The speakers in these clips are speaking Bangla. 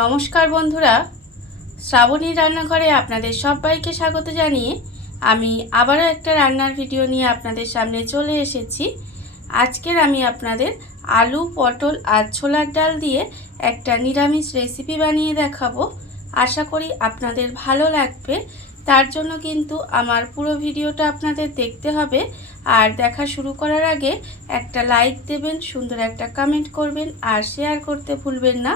নমস্কার বন্ধুরা, শ্রাবণী রান্নাঘরে আপনাদের সবাইকে স্বাগত জানিয়ে আমি আবারও একটা রান্নার ভিডিও নিয়ে আপনাদের সামনে চলে এসেছি। আজকের আমি আপনাদের আলু, পটল আর ছোলার ডাল দিয়ে একটা নিরামিষ রেসিপি বানিয়ে দেখাবো। আশা করি আপনাদের ভালো লাগবে। তার জন্য কিন্তু আমার পুরো ভিডিওটা আপনাদের দেখতে হবে। আর দেখা শুরু করার আগে একটা লাইক দেবেন, সুন্দর একটা কমেন্ট করবেন আর শেয়ার করতে ভুলবেন না।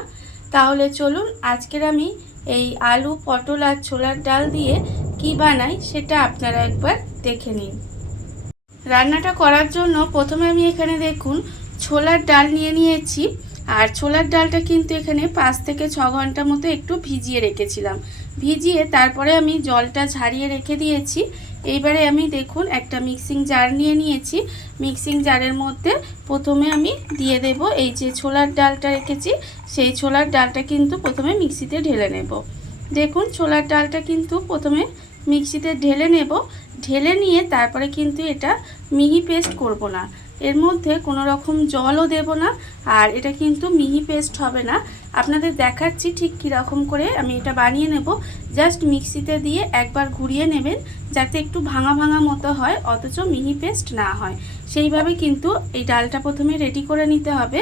তাহলে চলুন আজকের আমি এই আলু, পটল আর ছোলার ডাল দিয়ে কি বানাই সেটা আপনারা একবার দেখে নিন। রান্নাটা করার জন্য প্রথমে আমি এখানে দেখুন ছোলার ডাল নিয়ে নিয়েছি। আর ছোলার ডালটা কিন্তু এখানে 5 থেকে 6 ঘন্টা মতো একটু ভিজিয়ে রেখেছিলাম। ভিজিয়ে তারপরে আমি জলটা ঝারিয়ে রেখে দিয়েছি। এইবারে আমি দেখুন একটা মিক্সিং জার নিয়ে নিয়েছি। মিক্সিং জারের মধ্যে প্রথমে আমি দিয়ে দেব এই যে ছোলার ডালটা রেখেছি, সেই ছোলার ডালটা কিন্তু প্রথমে মিক্সিতে ঢেলে নেব। দেখুন ছোলার ডালটা কিন্তু প্রথমে মিক্সিতে ঢেলে নেব। ঢেলে নিয়ে তারপরে কিন্তু এটা মিহি পেস্ট করব না, এর মধ্যে কোনো রকম জলও দেব না। আর এটা কিন্তু মিহি পেস্ট হবে না। আপনাদের দেখাচ্ছি ঠিক কীরকম করে আমি এটা বানিয়ে নেব। জাস্ট মিক্সিতে দিয়ে একবার ঘুরিয়ে নেবেন, যাতে একটু ভাঙা ভাঙা মতো হয়, অথচ মিহি পেস্ট না হয়। সেইভাবে কিন্তু এই ডালটা প্রথমে রেডি করে নিতে হবে।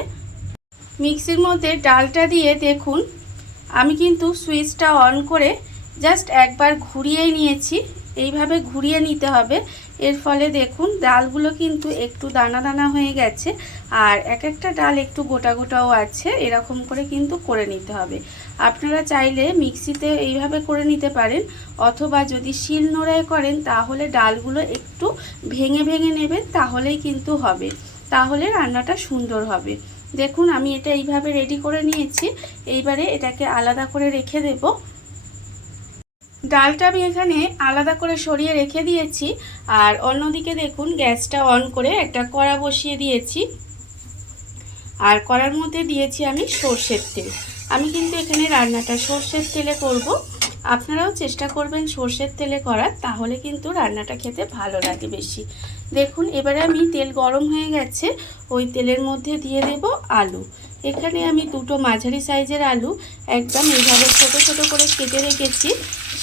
মিক্সির মধ্যে ডালটা দিয়ে দেখুন আমি কিন্তু সুইচটা অন করে জাস্ট একবার ঘুরিয়েই নিয়েছি। এইভাবে ঘুরিয়ে নিতে হবে। এর ফলে দেখুন ডালগুলো কিন্তু একটু দানা দানা হয়ে গেছে, আর এক একটা ডাল একটু গোটা গোটাও আছে। এরকম করে কিন্তু করে নিতে হবে। আপনারা চাইলে মিক্সিতে এইভাবে করে নিতে পারেন, অথবা যদি শিল নোড়ায় করেন তাহলে ডালগুলো একটু ভেঙে ভেঙে নেবেন, তাহলেই কিন্তু হবে, তাহলে রান্নাটা সুন্দর হবে। দেখুন আমি এটা এইভাবে রেডি করে নিয়েছি। এইবারে এটাকে আলাদা করে রেখে দেব। ডালটা আমি এখানে আলাদা করে সরিয়ে রেখে দিয়েছি। আর অন্যদিকে দেখুন গ্যাসটা অন করে একটা কড়া বসিয়ে দিয়েছি। আর কড়ার মধ্যে দিয়েছি আমি সর্ষের তেল। আমি কিন্তু এখানে রান্নাটা সর্ষের তেলে করব। আপনারাও চেষ্টা করবেন সর্ষের তেলে করার, তাহলে কিন্তু রান্নাটা খেতে ভালো লাগে বেশি। দেখুন এবারে আমি তেল গরম হয়ে গেছে, ওই তেলের মধ্যে দিয়ে দেব আলু। এখানে আমি দুটো মাঝারি সাইজের আলু একদম এইভাবে ছোট ছোট করে কেটে রেখেছি।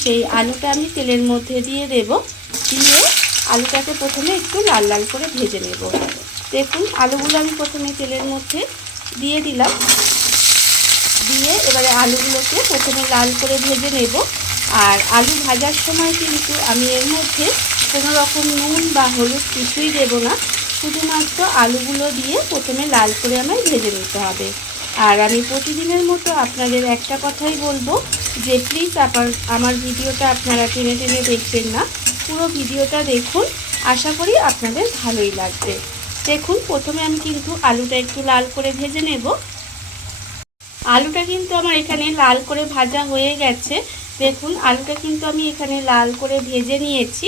সেই আলুটা আমি তেলের মধ্যে দিয়ে দেব। দিয়ে আলুটাকে প্রথমে একটু লাল লাল করে ভেজে নেব। দেখুন আলুগুলো আমি প্রথমে তেলের মধ্যে দিয়ে দিলাম। দিয়ে এবারে আলুগুলোকে প্রথমে লাল করে ভেজে নেব। আর আলু ভাজার সময় কিন্তু আমি এর মধ্যে কোনো রকম নুন বা হলুদ কিছুই দেব না। শুধুমাত্র আলুগুলো দিয়ে প্রথমে লাল করে আমায় ভেজে নিতে হবে। আর আমি প্রতিদিনের মতো আপনাদের একটা কথাই বলবো যে প্লিজ আমার ভিডিওটা আপনারা টেনে টেনে দেখবেন না, পুরো ভিডিওটা দেখুন। আশা করি আপনাদের ভালোই লাগবে। দেখুন প্রথমে আমি কিন্তু আলুটা একটু লাল করে ভেজে নেব। আলুটা কিন্তু আমার এখানে লাল করে ভাজা হয়ে গেছে। দেখুন আলুটা কিন্তু আমি এখানে লাল করে ভেজে নিয়েছি।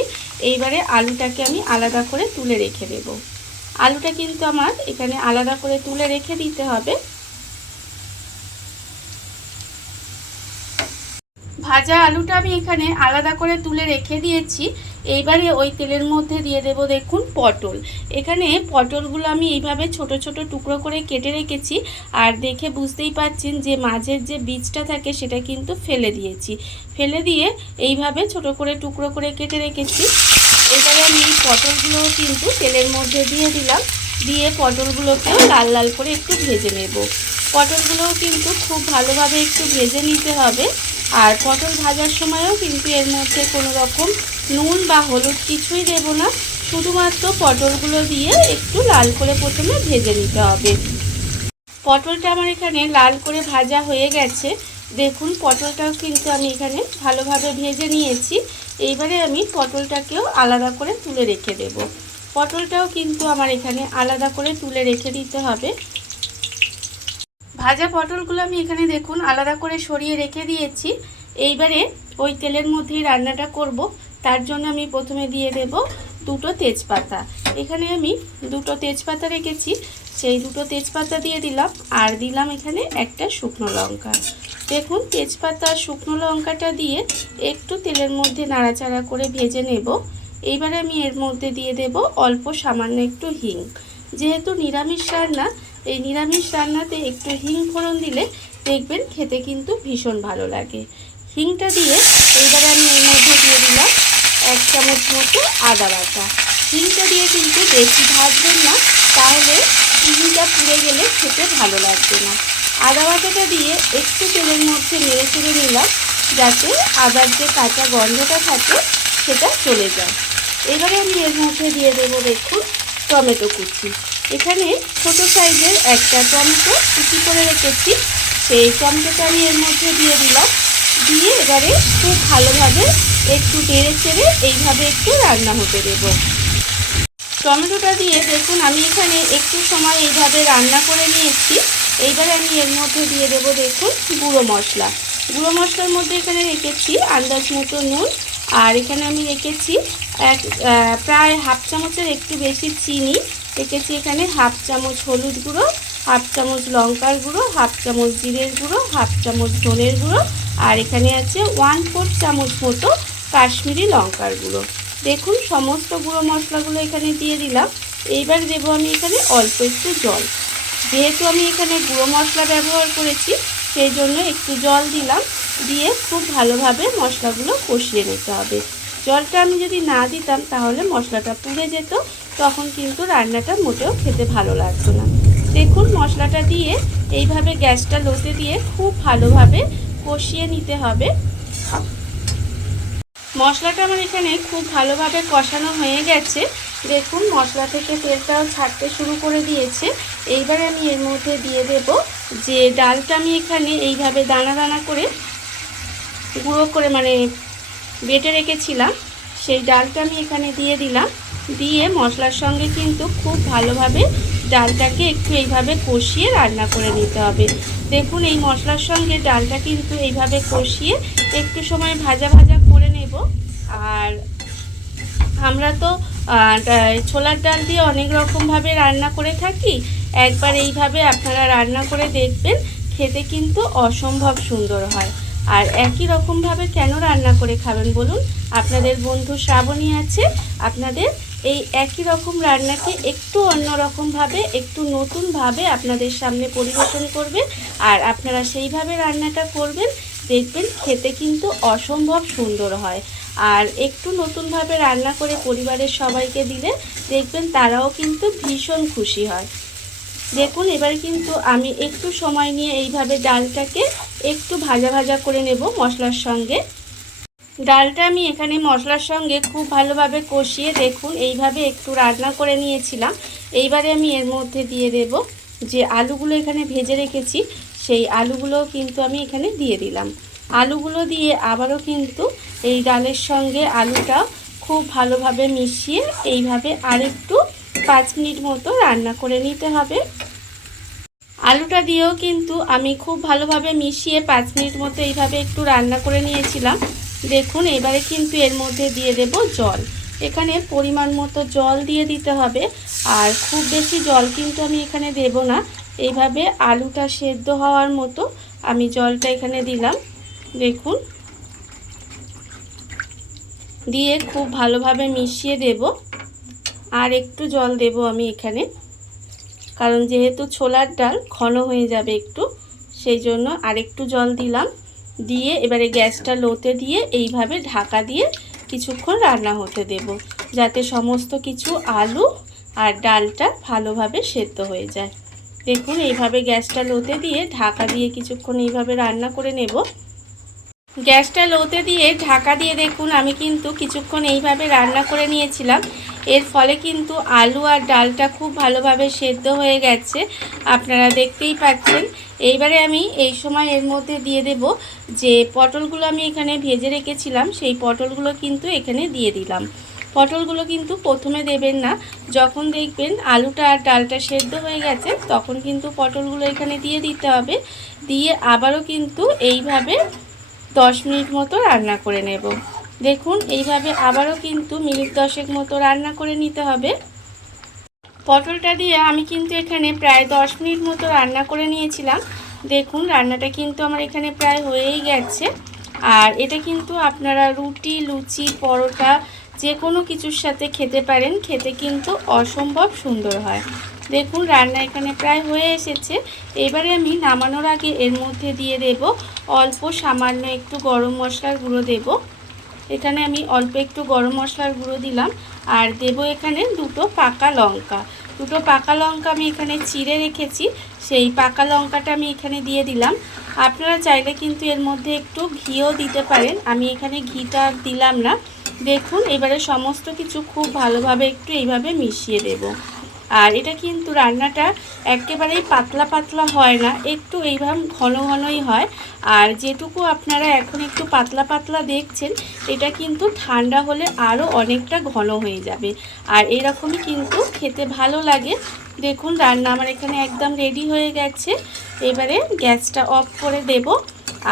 এইবারে আলুটাকে আমি আলাদা করে তুলে রেখে দেব। আলুটা কিন্তু আমার এখানে আলাদা করে তুলে রেখে দিতে হবে। ভাজা আলুটা আমি এখানে আলাদা করে তুলে রেখে দিয়েছি। এইবারে ওই তেলের মধ্যে দিয়ে দেব দেখুন পটল। এখানে পটলগুলো আমি এইভাবে ছোট ছোট টুকরো করে কেটে রেখেছি। আর দেখে বুঝতেই পাচ্ছেন যে মাঝের যে বীজটা থাকে সেটা কিন্তু ফেলে দিয়েছি। ফেলে দিয়ে এইভাবে ছোট করে টুকরো করে কেটে রেখেছি। এবারে আমি এই পটলগুলো কিন্তু তেলের মধ্যে দিয়ে দিলাম। দিয়ে পটলগুলোকেও লাল লাল করে একটু ভেজে নেব। পটলগুলোও কিন্তু খুব ভালোভাবে একটু ভেজে নিতে হবে। আর পটল ভাজার সময়ও কিন্তু এর মধ্যে কোনো রকম নুন বা হলুদ কিছুই দেব না। শুধুমাত্র পটলগুলো দিয়ে একটু লাল করে প্রথমে ভেজে নিতে হবে। পটলটা আমার এখানে লাল করে ভাজা হয়ে গেছে। দেখুন পটলটাও কিন্তু আমি এখানে ভালোভাবে ভেজে নিয়েছি। এইবারে আমি পটলটাকেও আলাদা করে তুলে রেখে দেব। পটলটাও কিন্তু আমার এখানে আলাদা করে তুলে রেখে দিতে হবে। ভাজা পটলগুলো আমি এখানে দেখুন আলাদা করে সরিয়ে রেখে দিয়েছি। এইবারে ওই তেলের মধ্যেই রান্নাটা করব। তার জন্য আমি প্রথমে দিয়ে দেব দুটো তেজপাতা। এখানে আমি দুটো তেজপাতা রেখেছি, সেই দুটো তেজপাতা দিয়ে দিলাম। আর দিলাম এখানে একটা শুকনো লঙ্কা। দেখুন তেজপাতা শুকনো লঙ্কাটা দিয়ে একটু তেলের মধ্যে নাড়াচাড়া করে ভেজে নেব। এইবারে আমি এর মধ্যে দিয়ে দেব অল্প সামান্য একটু হিং। যেহেতু নিরামিষ রান্না, এই নিরামিষ রান্নাতে একটু হিং ফোড়ন দিলে দেখবেন খেতে কিন্তু ভীষণ ভালো লাগে। হিংটা দিয়ে এইবারে আমি এর মধ্যে দিয়ে দিলাম 1 চামচ মতো আদা বাটা। হিংটা দিয়ে কিন্তু বেশি ভাজবেন না, তাহলে চিনিটা পুড়ে গেলে খেতে ভালো লাগবে না। আদা বাটাটা দিয়ে একটু তেলের মধ্যে নেড়ে চেড়ে নিলাম, যাতে আদার যে কাঁচা গন্ধটা থাকে সেটা চলে যায়। এবারে আমি এর মধ্যে দিয়ে দেবো দেখুন টমেটো কুচি। এখানে ছোট সাইজের একটা টমেটো কুচি করে রেখেছি, সেই টমেটোটা আমি এর মধ্যে দিয়ে দিলাম। দিয়ে এবারে খুব ভালোভাবে একটু নেড়ে চেড়ে এইভাবে একটু রান্না হতে দেবো। টমেটোটা দিয়ে দেখুন আমি এখানে একটু সময় এইভাবে রান্না করে নিয়েছি। এইবারে আমি এর মধ্যে দিয়ে দেবো দেখুন গুঁড়ো মশলা। গুঁড়ো মশলার মধ্যে এখানে রেখেছি আন্দাজ মতো নুন, আর এখানে আমি রেখেছি প্রায় 1/2 চামচের একটু বেশি চিনি রেখেছি। এখানে 1/2 চামচ হলুদ গুঁড়ো, 1/2 চামচ লঙ্কার গুঁড়ো, 1/2 চামচ জিরের গুঁড়ো, 1/2 চামচ ধনের গুঁড়ো, আর এখানে আছে 1/4 চামচ মতো কাশ্মীরি লঙ্কার গুঁড়ো। দেখুন সমস্ত গুঁড়ো মশলাগুলো এখানে দিয়ে দিলাম। এইবার দেবো আমি এখানে অল্প একটু জল। যেহেতু আমি এখানে গুঁড়ো মশলা ব্যবহার করেছি, সেই জন্য একটু জল দিলাম। দিয়ে খুব ভালোভাবে মশলাগুলো কষিয়ে নিতে হবে। জলটা আমি যদি না দিতাম তাহলে মশলাটা পুড়ে যেত, তখন কিন্তু রান্নাটা মোটেও খেতে ভালো লাগতো না। দেখুন মশলাটা দিয়ে এইভাবে গ্যাসটা লোতে দিয়ে খুব ভালোভাবে কষিয়ে নিতে হবে। মশলাটা আমার এখানে খুব ভালোভাবে কষানো হয়ে গেছে। দেখুন মশলা থেকে তেলটাও ছাড়তে শুরু করে দিয়েছে। এইবারে আমি এর মধ্যে দিয়ে দেব যে ডালটা আমি এখানে এইভাবে দানা দানা করে গুঁড়ো করে বেটে রেখেছিলাম, সেই ডালটা আমি এখানে দিয়ে দিলাম। দিয়ে মশলার সঙ্গে কিন্তু খুব ভালোভাবে ডালটাকে একটু এইভাবে কষিয়ে রান্না করে নিতে হবে। দেখুন এই মশলার সঙ্গে ডালটা কিন্তু এইভাবে কষিয়ে একটু সময় ভাজা ভাজা করে নেব। আর আমরা তো ছোলার ডাল দিয়ে অনেক রকমভাবে রান্না করে থাকি, একবার এইভাবে আপনারা রান্না করে দেখবেন, খেতে কিন্তু অসম্ভব সুন্দর হয়। আর একই রকমভাবে কেন রান্না করে খাবেন বলুন? আপনাদের বন্ধু শ্রাবণী আছে, আপনাদের এই একই রকম রান্নাকে একটু অন্যরকমভাবে একটু নতুনভাবে আপনাদের সামনে পরিবেশন করবে। আর আপনারা সেইভাবে রান্নাটা করবেন, দেখবেন খেতে কিন্তু অসম্ভব সুন্দর হয়। আর একটু নতুনভাবে রান্না করে পরিবারের সবাইকে দিলে দেখবেন তারাও কিন্তু ভীষণ খুশি হয়। দেখুন এবার কিন্তু আমি একটু সময় নিয়ে এইভাবে ডালটাকে একটু ভাজা ভাজা করে নেব মশলার সঙ্গে। ডালটা আমি এখানে মশলার সঙ্গে খুব ভালোভাবে কষিয়ে দেখুন এইভাবে একটু রান্না করে নিয়েছিলাম। এইবারে আমি এর মধ্যে দিয়ে দেব যে আলুগুলো এখানে ভেজে রেখেছি, সেই আলুগুলো কিন্তু আমি এখানে দিয়ে দিলাম। আলুগুলো দিয়ে আবারও কিন্তু এই ডালের সঙ্গে আলুটা খুব ভালোভাবে মিশিয়ে এইভাবে আরেকটু 5 মিনিট মতো রান্না করে নিতে হবে। আলুটা দিয়েও কিন্তু আমি খুব ভালোভাবে মিশিয়ে 5 মিনিট মতো এইভাবে একটু রান্না করে নিয়েছিলাম। দেখুন এবারে কিন্তু এর মধ্যে দিয়ে দেব জল। এখানে পরিমাণ মতো জল দিয়ে দিতে হবে, আর খুব বেশি জল কিন্তু আমি এখানে দেব না। এইভাবে আলুটা সেদ্ধ হওয়ার মতো আমি জলটা এখানে দিলাম। দেখুন দিয়ে খুব ভালোভাবে মিশিয়ে দেব। আর একটু জল দেব আমি এখানে, কারণ যেহেতু ছোলার ডাল ঘন হয়ে যাবে একটু, সেই জন্য আরেকটু জল দিলাম। দিয়ে এবারে গ্যাসটা লোতে দিয়ে এইভাবে ঢাকা দিয়ে কিছুক্ষণ রান্না হতে দেব, যাতে সমস্ত কিছু আলু আর ডালটা ভালোভাবে সেদ্ধ হয়ে যায়। দেখুন এইভাবে গ্যাসটা লোতে দিয়ে ঢাকা দিয়ে কিছুক্ষণ এইভাবে রান্না করে নেব। গ্যাসটা লোতে দিয়ে ঢাকা দিয়ে দেখুন আমি কিন্তু কিছুক্ষণ এইভাবে রান্না করে নিয়েছিলাম। এর ফলে কিন্তু আলু আর ডালটা খুব ভালোভাবে সেদ্ধ হয়ে গেছে, আপনারা দেখতেই পাচ্ছেন। এইবারে আমি এই সময় এর মধ্যে দিয়ে দেব যে পটলগুলো আমি এখানে ভেজে রেখেছিলাম, সেই পটলগুলো কিন্তু এখানে দিয়ে দিলাম। পটলগুলো কিন্তু প্রথমে দেবেন না, যখন দেখবেন আলুটা আর ডালটা সেদ্ধ হয়ে গেছে তখন কিন্তু পটলগুলো এখানে দিয়ে দিতে হবে। দিয়ে আবারও কিন্তু এইভাবে 10 মিনিট মতো রান্না করে নেব। দেখুন এইভাবে আবারও কিন্তু মিনিট 10 মতো রান্না করে নিতে হবে। পটলটা দিয়ে আমি কিন্তু এখানে প্রায় 10 মিনিট মতো রান্না করে নিয়েছিলাম। দেখুন রান্নাটা কিন্তু আমার এখানে প্রায় হয়েই গেছে। আর এটা কিন্তু আপনারা রুটি, লুচি, পরোটা যে কোনো কিছুর সাথে খেতে পারেন, খেতে কিন্তু অসম্ভব সুন্দর হয়। দেখুন রান্না এখানে প্রায় হয়ে এসেছে। এবারে আমি নামানোর আগে এর মধ্যে দিয়ে দেব অল্প সামান্য একটু গরম মশলার গুঁড়ো দেব। এখানে আমি অল্প একটু গরম মশলার গুঁড়ো দিলাম আর দেব এখানে দুটো পাকা লঙ্কা। দুটো পাকা লঙ্কা আমি এখানে চিড়ে রেখেছি, সেই পাকা লঙ্কাটা আমি এখানে দিয়ে দিলাম। আপনারা চাইলে কিন্তু এর মধ্যে একটু ঘিও দিতে পারেন, আমি এখানে ঘিটা আর দিলাম না। দেখুন এবারে সমস্ত কিছু খুব ভালোভাবে একটু এইভাবে মিশিয়ে দেব। আর এটা কিন্তু রান্নাটা একেবারেই পাতলা পাতলা হয় না, একটু এইভাবে ঘন ঘনই হয়। আর যেটুকু আপনারা এখন একটু পাতলা পাতলা দেখছেন, এটা কিন্তু ঠান্ডা হলে আরও অনেকটা ঘন হয়ে যাবে। আর এরকমই কিন্তু খেতে ভালো লাগে। দেখুন রান্না আমার এখানে একদম রেডি হয়ে গেছে। এবারে গ্যাসটা অফ করে দেব।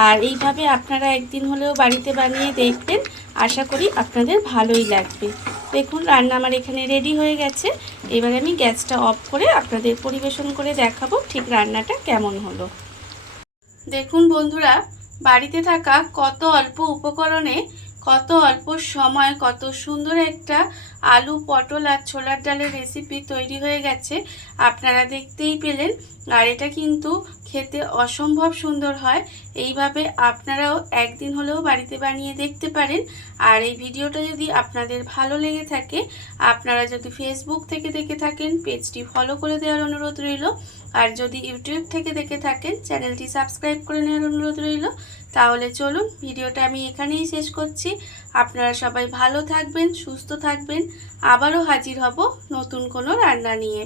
আর এইভাবে আপনারা একদিন হলেও বাড়িতে বানিয়ে দেখবেন, আশা করি আপনাদের ভালোই লাগবে। দেখুন রান্না আমার এখানে রেডি হয়ে গেছে। এবার আমি গ্যাসটা অফ করে আপনাদের পরিবেশন করে দেখাবো ঠিক রান্নাটা কেমন হলো। দেখুন বন্ধুরা, বাড়িতে থাকা কত অল্প উপকরণে কত অল্প সময় কত সুন্দর একটা আলু পটল আর ছোলার ডালের রেসিপি তৈরি হয়ে গেছে, আপনারা দেখতেই পেলেন। আর এটা কিন্তু খেতে অসম্ভব সুন্দর হয়। এইভাবে আপনারাও একদিন হলেও বাড়িতে বানিয়ে দেখতে পারেন। আর এই ভিডিওটা যদি আপনাদের ভালো লেগে থাকে, আপনারা যদি ফেসবুক থেকে দেখে থাকেন পেজটি ফলো করে দেওয়ার অনুরোধ রইল। আর যদি ইউটিউব থেকে দেখে থাকেন চ্যানেলটি সাবস্ক্রাইব করে নেওয়ার অনুরোধ রইল। তাহলে চলুন ভিডিওটা আমি এখানেই শেষ করছি। আপনারা সবাই ভালো থাকবেন, সুস্থ থাকবেন। আবারও হাজির হব নতুন কোনো রান্না নিয়ে।